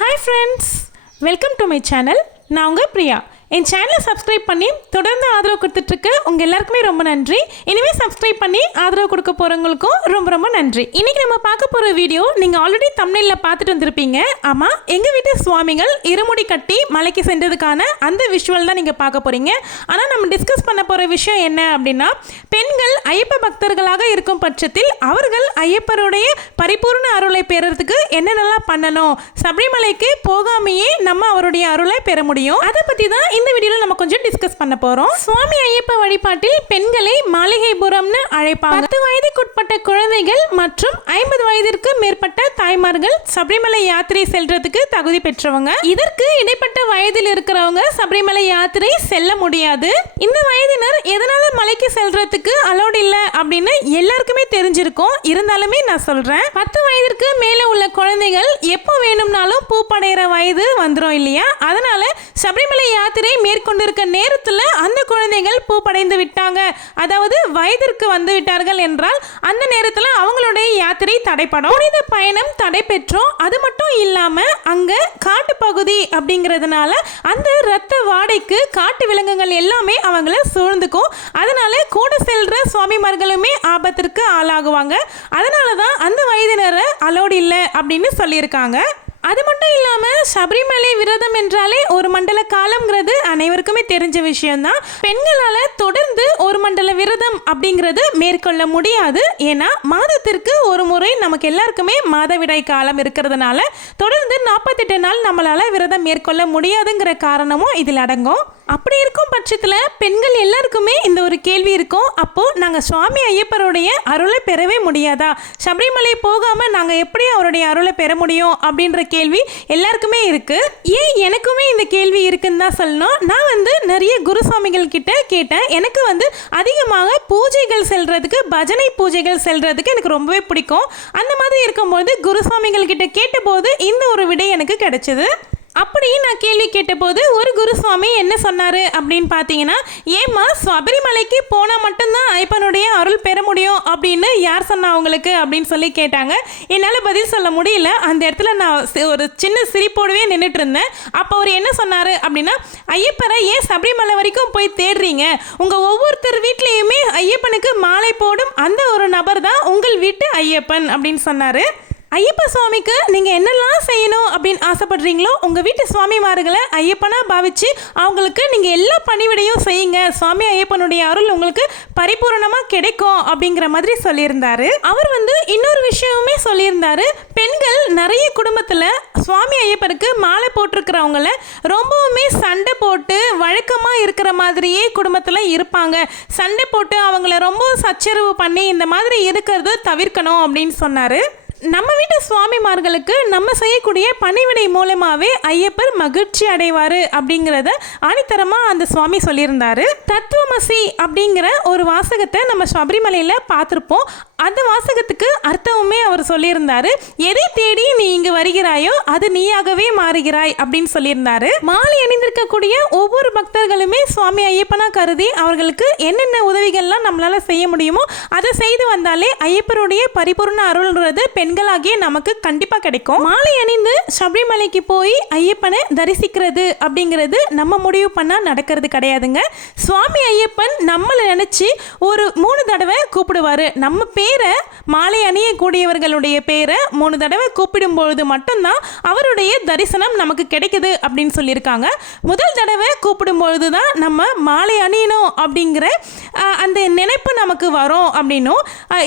Hi friends, welcome to my channel. நான் உங்க பிரியா. என் சேனலை சப்ஸ்கிரைப் பண்ணி தொடர்ந்து ஆதரவு கொடுத்துட்டு இருக்க உங்க எல்லாருக்குமே ரொம்ப நன்றி. இனிமே சப்ஸ்கிரைப் பண்ணி ஆதரவு கொடுக்க போறவங்களுக்கும் ரொம்ப ரொம்ப நன்றி. இன்னைக்கு நம்ம பார்க்க போற வீடியோ நீங்க ஆல்ரெடி தம்ப்நெயில்ல பார்த்துட்டு வந்திருப்பீங்க. ஆமா, எங்க வீட்டு சுவாமிகள் இருமுடி கட்டி மலைக்கு சென்றதுக்கான அந்த விஷுவல் தான் நீங்க பார்க்க போறீங்க. ஆனா நம்ம டிஸ்கஸ் பண்ண போற விஷயம் என்ன அப்படின்னா, பெண்கள் ஐயப்ப பக்தர்களாக இருக்கும் பட்சத்தில் அவர்கள் ஐயப்பருடைய பரிபூர்ண அருளை பெறறதுக்கு என்னென்னலாம் பண்ணணும், சபரிமலைக்கு போகாமையே நம்ம அவருடைய அருளை பெற முடியும், அதை பத்தி தான் இந்த வீடியோல நம்ம கொஞ்சம் டிஸ்கஸ் பண்ண போறோம். சுவாமி ஐயப்ப வழிபாட்டில் பெண்களை மாளிகைபுரம்னு அழைப்பாங்க. 10 வயதுக்குட்பட்ட குழந்தைகள் மற்றும் 50 வயதிற்கு மேற்பட்ட தாய்மார்கள் சபரிமலை யாத்திரை செல்றதுக்கு தகுதி பெற்றவங்க. இதற்கு இடைப்பட்ட வயதில் இருக்கிறவங்க சபரிமலை யாத்திரை செல்ல முடியாது. இந்த வயதினர் எதனால மலைக்கு செல்றதுக்கு அலோட் இல்ல அப்படின்னு எல்லாருக்குமே தெரிஞ்சிருக்கும். இருந்தாலுமே நான் சொல்றேன், 10 வயதிற்கு மேல உள்ள குழந்தைகள் எப்போ வேணும்னாலும் பூப்படைகிற வயது வந்துடும் இல்லையா? அதனால சபரிமலை யாத்திரை மேற்கொண்டிருக்க நேரத்தில் அந்த குழந்தைகள் பூப்படைந்து விட்டாங்க, அதாவது வயதிற்கு வந்து விட்டார்கள் என்றால் அந்த நேரத்தில் அவங்களுடைய யாத்திரை தடைப்படும். புனித பயணம் தடை பெற்றோம். அது மட்டும் இல்லாம அங்க காட்டு பகுதி அப்படிங்கிறதுனால அந்த இரத்த வாடைக்கு காட்டு விலங்குகள் எல்லாமே அவங்கள சூழ்ந்துக்கும். அதனால கூட செல்ற சுவாமிமார்களுமே ஆபத்திற்கு ஆளாகுவாங்க. அதனால தான் அந்த வயதினரை அலோடு இல்லை அப்படின்னு சொல்லியிருக்காங்க. அது மட்டும் இல்லாமல் சபரிமலை விரதம் என்றாலே ஒரு மண்டல காலம்ங்கிறது அனைவருக்குமே தெரிஞ்ச விஷயம்தான். பெண்களால் தொடர்ந்து ஒரு மண்டல விரதம் அப்படிங்கிறது மேற்கொள்ள முடியாது. ஏன்னா மாதத்திற்கு ஒரு முறை நமக்கு எல்லாருக்குமே மாதவிடாய் காலம் இருக்கிறதுனால தொடர்ந்து 48 நாள் நம்மளால் விரதம் மேற்கொள்ள முடியாதுங்கிற காரணமும் இதில் அடங்கும். அப்படி இருக்கும் பட்சத்தில் பெண்கள் எல்லாருக்குமே இந்த ஒரு கேள்வி இருக்கும், அப்போ நாங்கள் சுவாமி ஐயப்பருடைய அருளை பெறவே முடியாதா, சபரிமலை போகாமல் நாங்கள் எப்படி அவருடைய அருளை பெற முடியும் அப்படின்ற கேள்வி எல்லாருக்குமே இருக்கு. ஏன் எனக்குமே இந்த கேள்வி இருக்குன்னு தான் சொல்லணும். நான் நிறைய குருசாமிகள் கிட்ட கேட்டேன். எனக்கு அதிகமாக பூஜைகள் செல்றதுக்கு, பஜனை பூஜைகள் செல்றதுக்கு எனக்கு ரொம்பவே பிடிக்கும். அந்த மாதிரி இருக்கும்போது குருசாமிகள் கிட்ட கேட்டபோது இந்த ஒரு விடை எனக்கு கிடைச்சது. அப்படி நான் கேள்வி கேட்டபோது ஒரு குருசுவாமி என்ன சொன்னார் அப்படின்னு பார்த்தீங்கன்னா, ஏம்மா சபரிமலைக்கு போனால் மட்டும்தான் ஐயப்பனுடைய அருள் பெற முடியும் அப்படின்னு யார் சொன்னா அவங்களுக்கு அப்படின்னு சொல்லி கேட்டாங்க. என்னால் பதில் சொல்ல முடியல. அந்த இடத்துல நான் ஒரு சின்ன சிரிப்போடவே நின்றுட்டு இருந்தேன். அப்போ அவர் என்ன சொன்னார் அப்படின்னா, ஐயப்பரை ஏன் சபரிமலை வரைக்கும் போய் தேடுறீங்க, உங்கள் ஒவ்வொருத்தர் வீட்லேயுமே ஐயப்பனுக்கு மாலை போடும் அந்த ஒரு நபர் தான் உங்கள் வீட்டு ஐயப்பன் அப்படின்னு சொன்னார். ஐயப்ப சுவாமிக்கு நீங்கள் என்னெல்லாம் செய்யணும் அப்படின்னு ஆசைப்படுறீங்களோ உங்கள் வீட்டு சுவாமிமார்களை ஐயப்பனாக பாவிச்சு அவங்களுக்கு நீங்கள் எல்லா பணிவிடையும் செய்யுங்க, சுவாமி ஐயப்பனுடைய அருள் உங்களுக்கு பரிபூரணமாக கிடைக்கும் அப்படிங்கிற மாதிரி சொல்லியிருந்தாரு. அவர் இன்னொரு விஷயமுமே சொல்லியிருந்தாரு, பெண்கள் நிறைய குடும்பத்தில் சுவாமி ஐயப்பனுக்கு மாலை போட்டிருக்கிறவங்கள ரொம்பவுமே சண்டை போட்டு வழக்கமாக இருக்கிற மாதிரியே குடும்பத்தில் இருப்பாங்க. சண்டை போட்டு அவங்கள ரொம்ப சச்சரவு பண்ணி இந்த மாதிரி இருக்கிறது தவிர்க்கணும் அப்படின்னு சொன்னார். நம்ம வீட்டு சுவாமிமார்களுக்கு நம்ம செய்யக்கூடிய பணிவிடை மூலமாகவே ஐயப்பர் மகிழ்ச்சி அடைவார் அப்படிங்கிறத ஆணித்தரமாக அந்த சுவாமி சொல்லியிருந்தாரு. தத்துவமசி அப்படிங்கிற ஒரு வாசகத்தை நம்ம சபரிமலையில் பார்த்துருப்போம். அந்த வாசகத்துக்கு அர்த்தமுமே அவர் சொல்லியிருந்தாரு. எதை தேடி நீ இங்கு வருகிறாயோ அது நீயாகவே மாறுகிறாய் அப்படின்னு சொல்லியிருந்தாரு. மாலை அணிந்திருக்கக்கூடிய ஒவ்வொரு பக்தர்களுமே சுவாமி ஐயப்பனா கருதி அவர்களுக்கு என்னென்ன உதவிகள்லாம் நம்மளால செய்ய முடியுமோ அதை செய்து வந்தாலே ஐயப்பருடைய பரிபூர்ண அருள்ன்றது பெண்களாகிய நமக்கு கண்டிப்பாக கிடைக்கும். மாலை அணிந்து சபரிமலைக்கு போய் ஐயப்பனை தரிசிக்கிறது அப்படிங்கிறது நம்ம முடிவு பண்ணால் நடக்கிறது கிடையாதுங்க. சுவாமி ஐயப்பன் நம்மளை நினச்சி ஒரு 3 தடவை கூப்பிடுவார். நம்ம பேரை மாலை அணியக்கூடியவர்களுடைய பேரை 3 தடவை கூப்பிடும்பொழுது மட்டும்தான் அவருடைய தரிசனம் நமக்கு கிடைக்குது அப்படின்னு சொல்லியிருக்காங்க. முதல் தடவை கூப்பிடும்பொழுது தான் நம்ம மாலை அணியணும் அப்படிங்கிற அந்த நினைப்பு நமக்கு வரும் அப்படின்னும்,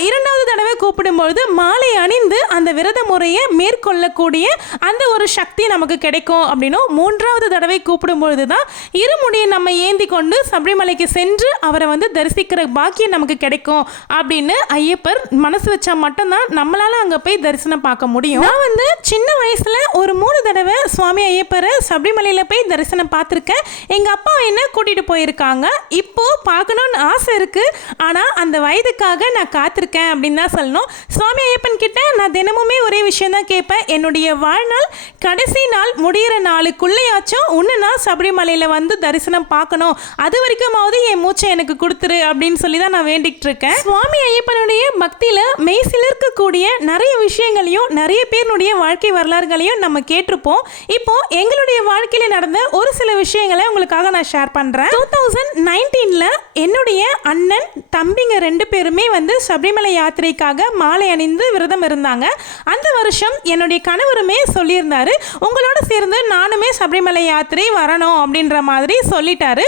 2வது தடவை கூப்பிடும்பொழுது மாலை அணிந்து அந்த விரத முறையை மேற்கொள்ளக்கூடிய அந்த ஒரு சக்தி நமக்கு கிடைக்கும் அப்படின்னும், 3வது தடவை கூப்பிடும்பொழுது தான் இருமுடியை நம்ம ஏந்தி கொண்டு சபரிமலைக்கு சென்று அவரை தரிசிக்கிற பாக்கியம் நமக்கு கிடைக்கும் அப்படின்னு ஐயப்பர் மனசு வச்சா மட்டும்தான் நம்மளால அங்க போய் தரிசனம் பார்க்க முடியும். நான் சின்ன வயசுல ஒரு 3 தடவை சுவாமி ஐயப்பரை சபரிமலையில போய் தரிசனம் பார்த்துருக்கேன். எங்க அப்பா என்ன கூட்டிட்டு போயிருக்காங்க. இப்போ பார்க்கணும்னு ஆசை இருக்கு, ஆனா அந்த வயதுக்காக நான் காத்திருக்கேன் அப்படின்னு தான் சொல்லணும். சுவாமி ஐயப்பன் கிட்ட நான் தினமுமே ஒரே விஷயம் தான் கேட்பேன், என்னுடைய வாழ்நாள் கடைசி நாள் முடிகிற நாளுக்குள்ளேயாச்சும் ஒன்று நான் சபரிமலையில் தரிசனம் பார்க்கணும், அது வரைக்குமாவது என் மூச்சை எனக்கு கொடுத்துரு அப்படின்னு சொல்லி தான் நான் வேண்டிகிட்டு இருக்கேன். சுவாமி ஐயப்பனுடைய பக்தியில் மெய் சிலிர்க்கக்கூடிய நிறைய விஷயங்களையும் நிறைய பேருடைய வாழ்க்கை வரலாறுகளையும் நம்ம கேட்டிருப்போம். இப்போ எங்களுடைய வாழ்க்கையில் நடந்த ஒரு சில விஷயங்களை உங்களுக்காக நான் ஷேர் பண்ணுறேன். 2019 என்னுடைய அண்ணன் தம்பிங்க 2 பேருமே வந்து சபரிமலை யாத்திரைக்காக மாலை அணிந்து விரதம் இருந்தாங்க. அந்த வருஷம் என்னுடைய கணவருமே சொல்லியிருந்தாரு, உங்களோட சேர்ந்து நானுமே சபரிமலை யாத்திரை வரணும் அப்படின்ற மாதிரி சொல்லிட்டாரு.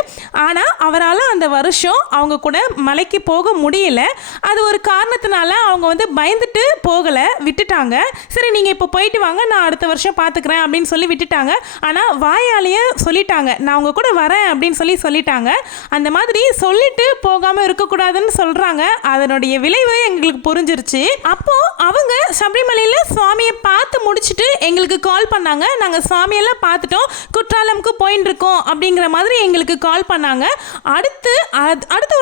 ஆனால் அவரால் அந்த வருஷம் அவங்க கூட மலைக்கு போக முடியல. அது ஒரு காரணத்தினால அவங்க வந்து பயந்துட்டு போகலை, விட்டுட்டாங்க. சரி நீங்கள் இப்போ போயிட்டு வாங்க, நான் அடுத்த வருஷம் பார்த்துக்கிறேன் அப்படின்னு சொல்லி விட்டுட்டாங்க. ஆனால் வாயாலேயே சொல்லிட்டாங்க, நான் உங்க கூட வரேன் அப்படின்னு சொல்லிட்டாங்க. அந்த மாதிரி சொல்லிட்டு போகாமல் இருக்கக்கூடாதுன்னு சொல்கிறாங்க. அதனுடைய விளைவு எங்களுக்கு புரிஞ்சிருச்சு. அப்போ அவங்க சபரிமலையில் சுவாமியை பார்த்து முடிச்சுட்டு எங்களுக்கு கால் பண்ணாங்க. நாங்கள் சுவாமியெல்லாம் பார்த்துட்டோம், குற்றாலமுக்கு போயின்னு இருக்கோம் அப்படிங்கிற மாதிரி எங்களுக்கு கால் பண்ணாங்க. அடுத்து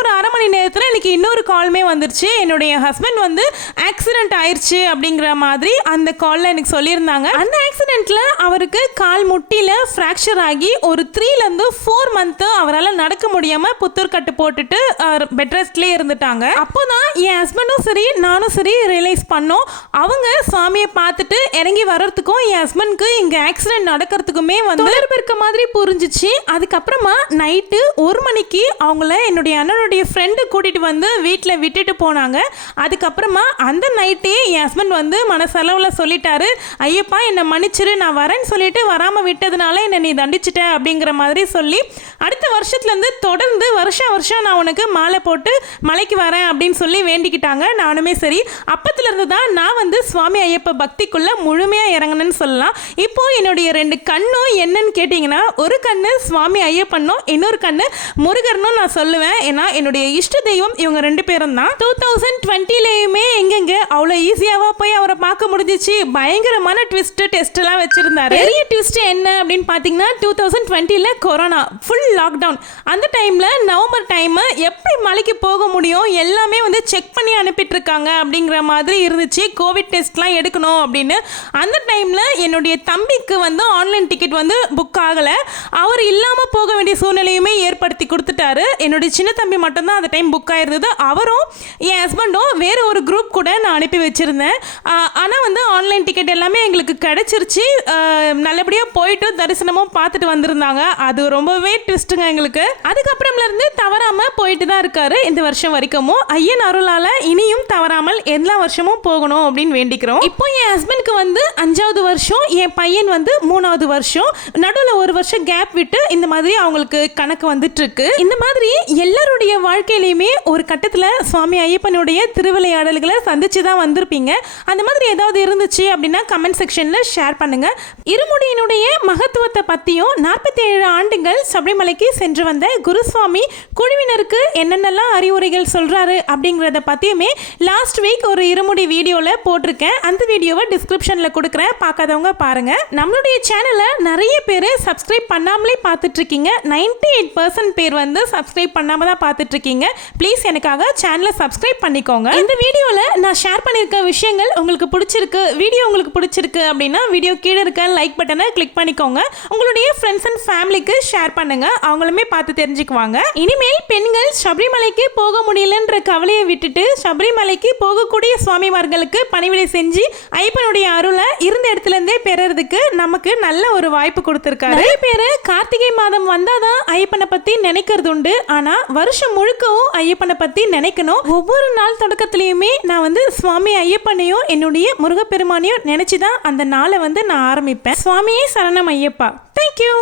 ஒரு அரை மணி நேரத்தில் எனக்கு இன்னொரு கால்மே வந்துருச்சு. என்னுடைய ஹஸ்பண்ட் வந்து ஆக்சிடென்ட் ஆயிடுச்சு அப்படிங்கிற மாதிரி அந்த காலில் எனக்கு சொல்லியிருந்தாங்க. அந்த ஆக்சிடென்ட்ல அவருக்கு கால் முட்டியில் ஃப்ராக்சர் ஆகி ஒரு 3-4 மந்த்து அவரால் நடக்க முடியாமல் புத்தூர் கட்டு போட்டுட்டு பெட் ரெஸ்ட்லேயே இருந்துட்டாங்க. அப்போ தான் என் ஹஸ்பண்டும் சரி நானும் சரி ரியலைஸ் பண்ணோம். அவங்க சுவாமியை பார்த்துட்டு இறங்கி வர்றதுக்கும் என் ஹஸ்பண்ட்க்கு இங்கே ஆக்சிடென்ட் நடக்கிறதுக்குமே வந்து தொடர்பு இருக்க மாதிரி புரிஞ்சிச்சு. அதுக்கப்புறமா நைட்டு 1 மணிக்கு அவங்கள என்னுடைய அண்ணனுடைய ஃப்ரெண்டு கூட்டிகிட்டு வந்து வீட்டில் விட்டுட்டு போனாங்க. அதுக்கப்புறமா அந்த நைட்டே என் ஹஸ்பண்ட் வந்து மனசளவில் சொல்லிட்டாரு, ஐயப்பா என்னை மன்னிச்சிரு, நான் வரேன்னு சொல்லிட்டு வராமல் விட்டதுனால என்னை நீ தண்டிச்சிட்ட அப்படிங்கிற மாதிரி சொல்லி அடுத்த வருஷத்துலேருந்து தொடர்ந்து வருஷம் நான் உனக்கு மாலை போட்டு மலைக்கு வரேன் அப்படின்னு சொல்லி வேண்டிக்கிட்டாங்க. நானுமே சரி, அப்பத்துலேருந்து தான் நான் வந்து சுவாமி ஐயப்ப பக்திக்குள்ளே முழுமையாக இறங்கினேன்னு சொல்லலாம். இப்போது என்னுடைய 2 கண்ணும் என்னன்னு கேட்டிங்கன்னா, ஒரு கண்ணு சுவாமி ஐயப்பனும் இன்னொரு கண்ணு முருகர்னும் நான் சொல்லுவேன். ஏன்னா என்னுடைய இஷ்ட தெய்வம் இவங்க 2 பேரும் தான். 2020லேயுமே எங்கெங்க அவ்வளோ ஈஸியாவா போய் அவரை பார்க்க முடிஞ்சிச்சு. பயங்கரமான டெஸ்ட்லாம் வச்சிருந்தாரு. பெரிய ட்விஸ்ட் என்ன அப்படின்னு பார்த்தீங்கன்னா, 2020ல கொரோனா ஃபுல் லாக்டவுன். அந்த டைம்ல நவம்பர் டைம் எப்படி மலைக்கு போக முடியும், எல்லாமே வந்து செக் பண்ணி அனுப்பிட்டு இருக்காங்க அப்படிங்கிற மாதிரி இருந்துச்சு. கோவிட் டெஸ்ட்லாம் எடுக்கணும் அப்படின்னு. அந்த டைம்ல என்னுடைய தம்பிக்கு வந்து ஆன்லைன் டிக்கெட் வந்து புக் ஆகலை. அவர் இல்லாமல் போக வேண்டிய சூழ்நிலையுமே ஏற்படுத்தி கொடுத்துட்டாரு. என்னுடைய சின்ன தம்பி மட்டும்தான் அந்த டைம் புக் ஆயிருந்தது. அவரும் என் ஹஸ்பண்டும் வேற ஒரு குரூப் கூட நான் அனுப்பி வச்சிருந்தேன். ஆனால் வந்து ஆன்லைன் டிக்கெட் எல்லாமே எங்களுக்கு கிடைச்சிருச்சு. நல்லபடியாக போயிட்டு தரிசனமும் பார்த்துட்டு வந்திருந்தாங்க. அது ரொம்பவே ட்விஸ்ட்டுங்க எங்களுக்கு. அதுக்கப்புறம்ல இருந்து தவறாமல் போயிட்டு தான் இருக்காரு இந்த வருஷம் வரைக்கும். ஐயன் அருளால் இனியும் தவறாமல் எல்லா வருஷமும் போகணும் அப்படின்னு வேண்டிக்கிறோம். இப்போ என் ஹஸ்பண்டுக்கு வந்து 5வது வருஷம், என் பையன் வந்து 3வது வருஷம். நடுவில் ஒரு வருஷம் கேப் விட்டு இந்த மாதிரி அவங்களுக்கு கணக்கு வந்துட்டு இருக்கு. இந்த மாதிரி எல்லாருடைய வாழ்க்கையிலையுமே ஒரு கட்டத்தில் சுவாமி ஐயப்பனுடைய திருவிளையாடல்களை சந்திச்சு தான் வந்திருப்பீங்க. அந்த மாதிரி ஏதாவது இருந்துச்சு அப்படின்னா கமெண்ட் செக்ஷனில் ஷேர் பண்ணுங்க. இருமுடியினுடைய மகத்துவத்தை பற்றியும் 47 ஆண்டுகள் சபரிமலைக்கு சென்று வந்த குருசுவாமி குழுவினருக்கு என்னென்னலாம் அறிவுரைகள் சொல்றாரு அப்படிங்கிறத பற்றியுமே லாஸ்ட் வீக் ஒரு இருமுடி வீடியோவில் போட்டிருக்கேன். அந்த வீடியோவை டிஸ்கிரிப்ஷனில் கொடுக்குறேன், பார்க்காதவங்க பாருங்க. நம்மளுடைய சேனலை நிறைய பேர் சப்ஸ்கிரைப் பண்ணாமலே பார்த்துட்டு இருக்கீங்க. 98% பேர் வந்து சப்ஸ்கிரைப் பண்ணாம தான் பார்த்துட்டு இருக்கீங்க. ப்ளீஸ் எனக்காக சேனலை சப்ஸ்கிரைப் பண்ணிக்கோங்க. இந்த வீடியோவில் நான் ஷேர் பண்ணியிருக்க விஷயங்கள் உங்களுக்கு பிடிச்சிருக்கு, வீடியோ உங்களுக்கு பிடிச்சிருக்கு அப்படின்னா வீடியோ கீழே இருக்க லைக் பட்டனை கிளிக் பண்ணிக்கோங்க. உங்களுடைய ஃப்ரெண்ட்ஸ் அண்ட் ஃபேமிலிக்கு ஷேர் பண்ணுங்க, அவங்களுமே பார்த்து தெரிஞ்சுக்குவாங்க. இனிமேல் பெண்கள் சபரிமலைக்கு போக முடியலன்ற கவலையை விட்டுட்டு சபரிமலைக்கு போகக்கூடிய சுவாமிமார்களுக்கு பணிவிடை செஞ்சு ஐயப்பனுடைய அருளை இருந்த இடத்துல இருந்தே பெறறதுக்கு நமக்கு நல்ல ஒரு வாய்ப்பு கொடுத்திருக்காரு. நிறைய பேர் கார்த்திகை மாதம் வந்தாதான் ஐயப்பனை பத்தி நினைக்கிறது உண்டு. ஆனா வருஷம் முழுக்கவும் ஐயப்பனை பத்தி நினைக்கணும். ஒவ்வொரு நாள் தொடக்கத்திலயுமே நான் வந்து சுவாமி ஐயப்பனையும் என்னுடைய முருகப்பெருமானையும் நினைச்சுதான் அந்த நாளை வந்து நான் ஆரம்பிப்பேன். சுவாமியே சரணம் ஐயப்பா. தேங்க்யூ.